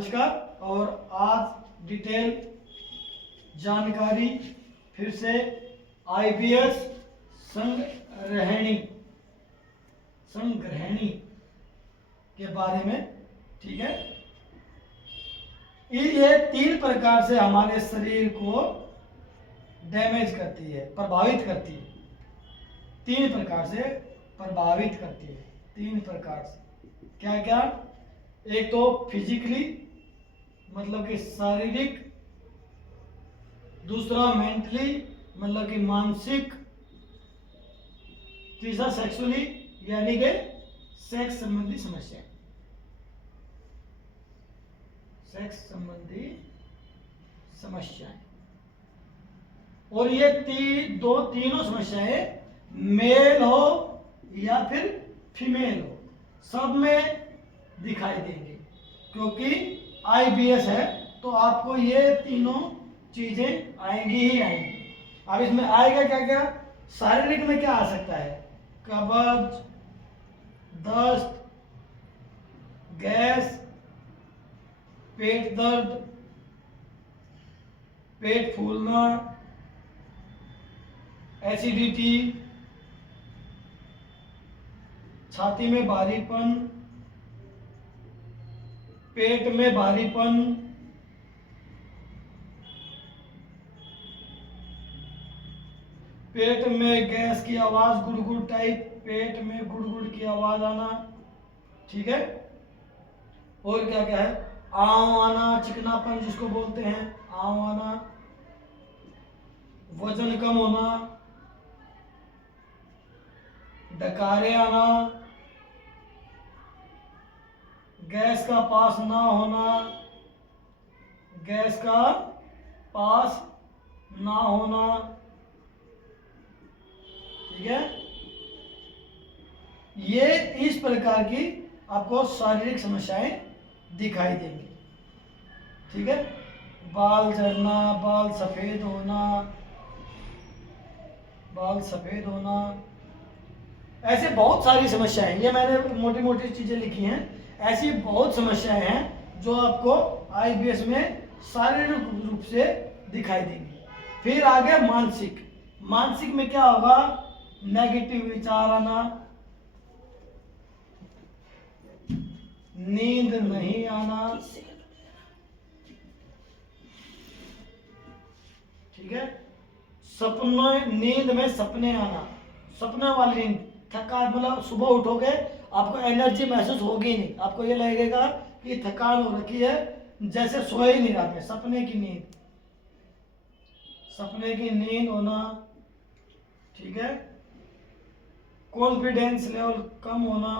नमस्कार। और आज डिटेल जानकारी फिर से आईपीएस संग्रहणी के बारे में। ठीक है, ये 3 प्रकार से हमारे शरीर को डैमेज करती है, प्रभावित करती है। 3 प्रकार से प्रभावित करती है। 3 प्रकार से क्या क्या? एक तो फिजिकली मतलब कि शारीरिक, दूसरा मेंटली मतलब कि मानसिक, तीसरा सेक्सुअली यानी कि सेक्स संबंधी समस्या। सेक्स संबंधी समस्याएं। और ये तीनों समस्याएं मेल हो या फिर फीमेल हो, सब में दिखाई देंगे। क्योंकि आईबीएस है तो आपको ये तीनों चीजें आएंगी ही आएंगी। अब इसमें आएगा क्या क्या? शारीरिक में क्या आ सकता है? कब्ज, दस्त, गैस, पेट दर्द, पेट फूलना, एसिडिटी, छाती में भारीपन, पेट में भारीपन, पेट में गैस की आवाज, गुड़गुड़ टाइप, पेट में गुड़गुड़ की आवाज आना। ठीक है, और क्या क्या है? आंव आना, चिकनापन जिसको बोलते हैं, आंव आना, वजन कम होना, डकारे आना, गैस का पास ना होना, गैस का पास ना होना। ठीक है, ये इस प्रकार की आपको शारीरिक समस्याएं दिखाई देंगी। ठीक है, बाल झड़ना, बाल सफेद होना, ऐसे बहुत सारी समस्याएं, ये मैंने मोटी मोटी चीजें लिखी हैं। ऐसी बहुत समस्याएं हैं जो आपको आईबीएस में शारीरिक रूप से दिखाई देंगी। फिर आगे मानसिक में क्या होगा? नेगेटिव विचार आना, नींद नहीं आना। ठीक है, नींद में सपने आना, सपने वाली नींद, थकान, मतलब सुबह उठोगे आपको एनर्जी महसूस होगी नहीं, आपको ये लगेगा कि थकान हो रखी है, जैसे सोए ही नहीं रहते। सपने की नींद होना। ठीक है, कॉन्फिडेंस लेवल कम होना,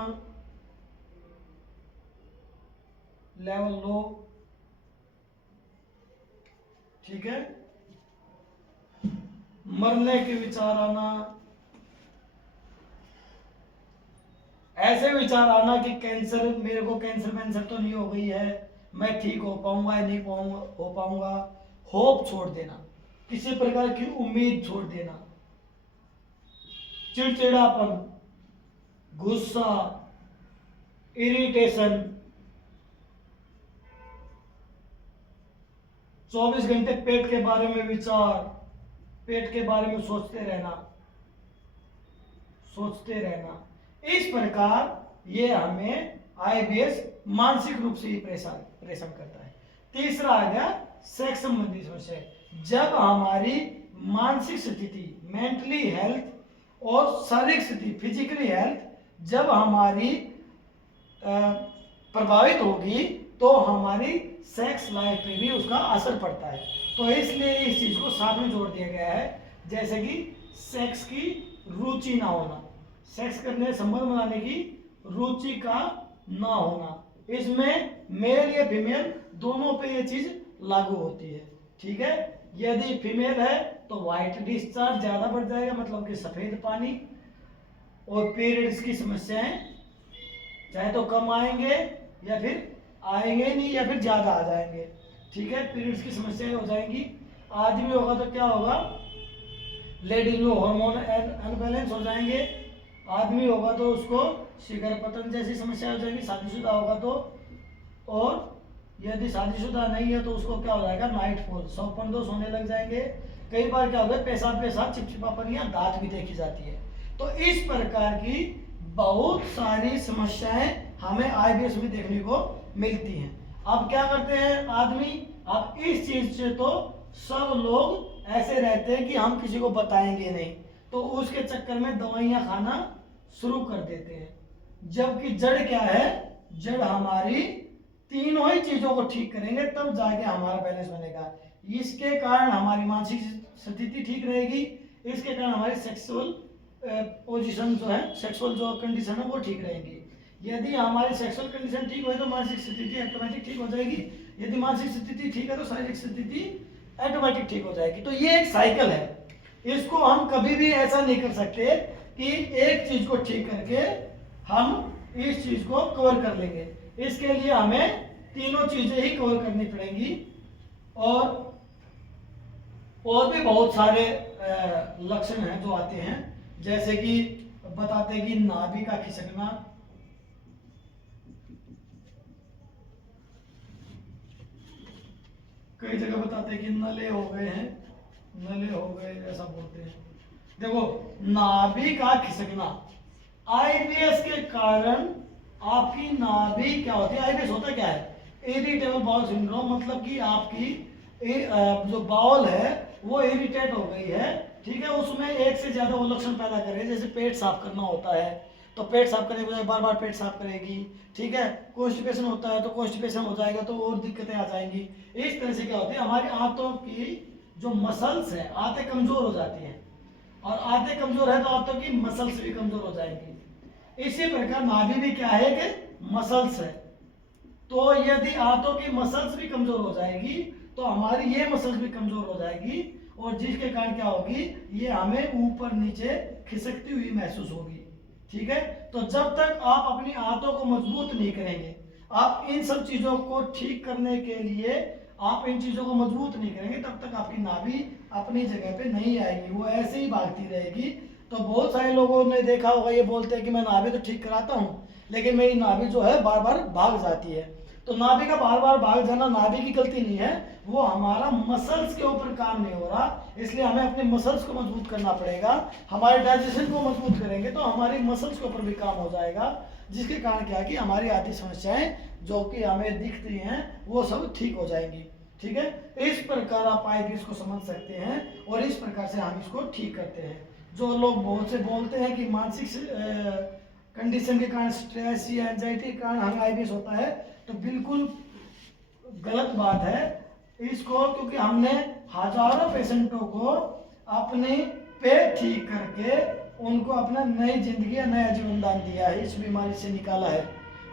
लेवल लो। ठीक है, मरने के विचार आना, ऐसे विचार आना कि कैंसर, मेरे को कैंसर तो नहीं हो गई है, मैं ठीक हो पाऊंगा या नहीं हो पाऊंगा। होप छोड़ देना, किसी प्रकार की उम्मीद छोड़ देना, चिड़चिड़ापन, गुस्सा, इरिटेशन, 24 घंटे पेट के बारे में विचार, पेट के बारे में सोचते रहना। इस प्रकार ये हमें आईबीएस मानसिक रूप से ही परेशान करता है। तीसरा आ गया सेक्स संबंधी समस्या। जब हमारी मानसिक स्थिति, मेंटली हेल्थ और शारीरिक स्थिति, फिजिकली हेल्थ जब हमारी प्रभावित होगी तो हमारी सेक्स लाइफ पे भी उसका असर पड़ता है। तो इसलिए इस चीज को साथ में जोड़ दिया गया है, जैसे कि सेक्स की रुचि ना होना, सेक्स करने, संबंध बनाने की रुचि का ना होना। इसमें मेल या फीमेल दोनों पे ये चीज लागू होती है। ठीक है, यदि फीमेल है तो व्हाइट डिस्चार्ज ज्यादा बढ़ जाएगा, मतलब कि सफेद पानी, और पीरियड्स की समस्याएं चाहे तो कम आएंगे या फिर आएंगे नहीं या फिर ज्यादा आ जाएंगे। ठीक है, पीरियड्स की समस्याएं हो जाएंगी। आदमी होगा तो क्या होगा? लेडीज में हार्मोन अनबैलेंस हो जाएंगे। आदमी होगा तो उसको शिखर पतन जैसी समस्या हो जाएगी, शादीशुदा होगा तो। और यदि शादीशुदा नहीं है तो उसको क्या हो जाएगा, नाइटफॉल, सौपन दोष होने लग जाएंगे। कई बार क्या होगा, पेशाब के साथ चिपचिपापन या दांत भी देखी जाती है। तो इस प्रकार की बहुत सारी समस्याएं हमें आईबीएस में देखने को मिलती हैं। अब क्या करते हैं आदमी, अब इस चीज से तो सब लोग ऐसे रहते हैं कि हम किसी को बताएंगे नहीं, तो उसके चक्कर में दवाइयां खाना शुरू कर देते हैं। जबकि जड़ क्या है, जड़ हमारी तीनों ही चीजों को ठीक करेंगे तब जाके हमारा बैलेंस बनेगा। इसके कारण हमारी मानसिक स्थिति ठीक रहेगी, इसके कारण हमारी सेक्सुअल पोजीशन जो है, सेक्सुअल जो कंडीशन है वो ठीक रहेगी। यदि हमारी सेक्सुअल कंडीशन ठीक हो तो मानसिक स्थिति ऑटोमेटिक ठीक हो जाएगी, यदि मानसिक स्थिति ठीक है तो शारीरिक स्थिति ऑटोमेटिक ठीक हो जाएगी। तो ये एक साइकिल है, इसको हम कभी भी ऐसा नहीं कर सकते कि एक चीज को ठीक करके हम इस चीज को कवर कर लेंगे। इसके लिए हमें तीनों चीजें ही कवर करनी पड़ेंगी। और भी बहुत सारे लक्षण हैं जो आते हैं, जैसे कि बताते हैं कि नाभि का खिसकना, कई जगह बताते हैं कि नले हो गए हैं, नले हो गए ऐसा बोलते हैं। देखो, नाभि का खिसकना आईबीएस के कारण आपकी नाभि क्या होती है, आईबीएस होता क्या है, इरिटेबल बाउल सिंड्रोम, मतलब कि आपकी जो बाउल है वो इरिटेट हो गई है, ठीक है, उसमें एक से ज्यादा वो लक्षण पैदा करे। जैसे पेट साफ करना होता है तो पेट साफ करने के बजाय बार बार पेट साफ करेगी, ठीक है, कॉन्स्टिपेशन होता है तो कॉन्स्टिपेशन हो जाएगा तो और दिक्कतें आ जाएंगी। इस तरह से क्या होती है, हमारी आंतों की जो मसल्स है आंतें कमजोर हो जाती हैं, और आंतें कमजोर है तो आंतों की मसल्स भी कमजोर हो जाएंगी। इसी प्रकार नाभि भी क्या है कि मसल्स है, तो यदि आंतों की मसल्स भी कमजोर हो जाएगी तो हमारी ये मसल्स भी कमजोर हो जाएगी, और जिसके कारण क्या होगी, ये हमें ऊपर नीचे खिसकती हुई महसूस होगी, ठीक है। तो जब तक आप अपनी आंतों को मजबूत नहीं करेंगे, आप इन सब चीजों को ठीक करने के लिए आप इन चीजों को मजबूत नहीं करेंगे, तब तक आपकी नाभि अपनी जगह पे नहीं आएगी, वो ऐसे ही भागती रहेगी। तो बहुत सारे लोगों ने देखा होगा, ये बोलते हैं कि मैं नाभि तो ठीक कराता हूँ लेकिन मेरी नाभि जो है बार बार भाग जाती है। तो नाभि का बार बार भाग जाना नाभि की गलती नहीं है, वो हमारा मसल्स के ऊपर काम नहीं हो रहा, इसलिए हमें अपने मसल्स को मजबूत करना पड़ेगा। हमारे डाइजेशन को मजबूत करेंगे तो हमारी मसल्स के ऊपर भी काम हो जाएगा, जिसके कारण क्या है कि हमारी आदि समस्याएं जो कि हमें दिखती हैं वो सब ठीक हो जाएंगी, ठीक है। इस प्रकार आप आईबीएस को समझ सकते हैं और इस प्रकार से हम इसको ठीक करते हैं। जो लोग बहुत से बोलते हैं कि मानसिक कंडीशन के कारण, स्ट्रेस या एंजाइटी के कारण हमें आईबीएस होता है, तो बिल्कुल गलत बात है इसको, क्योंकि हमने हजारों पेशेंटों को अपने पे ठीक करके उनको अपना नई जिंदगी या नया जीवन दान दिया है, इस बीमारी से निकाला है।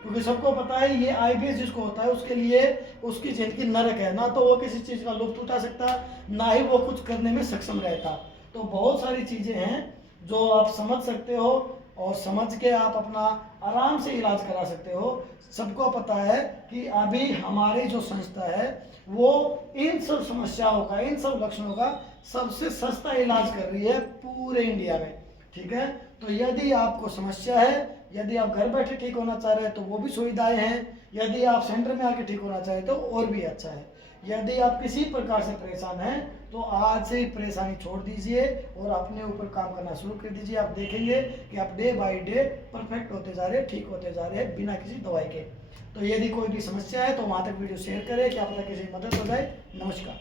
क्योंकि सबको पता है ये आईबीएस जिसको होता है उसके लिए उसकी जिंदगी नरक है, ना तो वो किसी चीज का लुत्फ उठा सकता, ना ही वो कुछ करने में सक्षम रहता। तो बहुत सारी चीजें हैं जो आप समझ सकते हो और समझ के आप अपना आराम से इलाज करा सकते हो। सबको पता है कि अभी हमारी जो संस्था है वो इन सब समस्याओं का, इन सब लक्षणों का सबसे सस्ता इलाज कर रही है पूरे इंडिया में, ठीक है। तो यदि आपको समस्या है, यदि आप घर बैठे ठीक होना चाह रहे हैं तो वो भी सुविधाएं हैं, यदि आप सेंटर में आके ठीक होना चाहें तो और भी अच्छा है। यदि आप किसी प्रकार से परेशान हैं तो आज से ही परेशानी छोड़ दीजिए और अपने ऊपर काम करना शुरू कर दीजिए। आप देखेंगे कि आप डे बाय डे परफेक्ट होते जा रहे हैं, ठीक होते जा रहे हैं बिना किसी दवाई के। तो यदि कोई भी समस्या है तो वहाँ तक वीडियो शेयर करें, क्या पता किसी की मदद हो जाए। नमस्कार।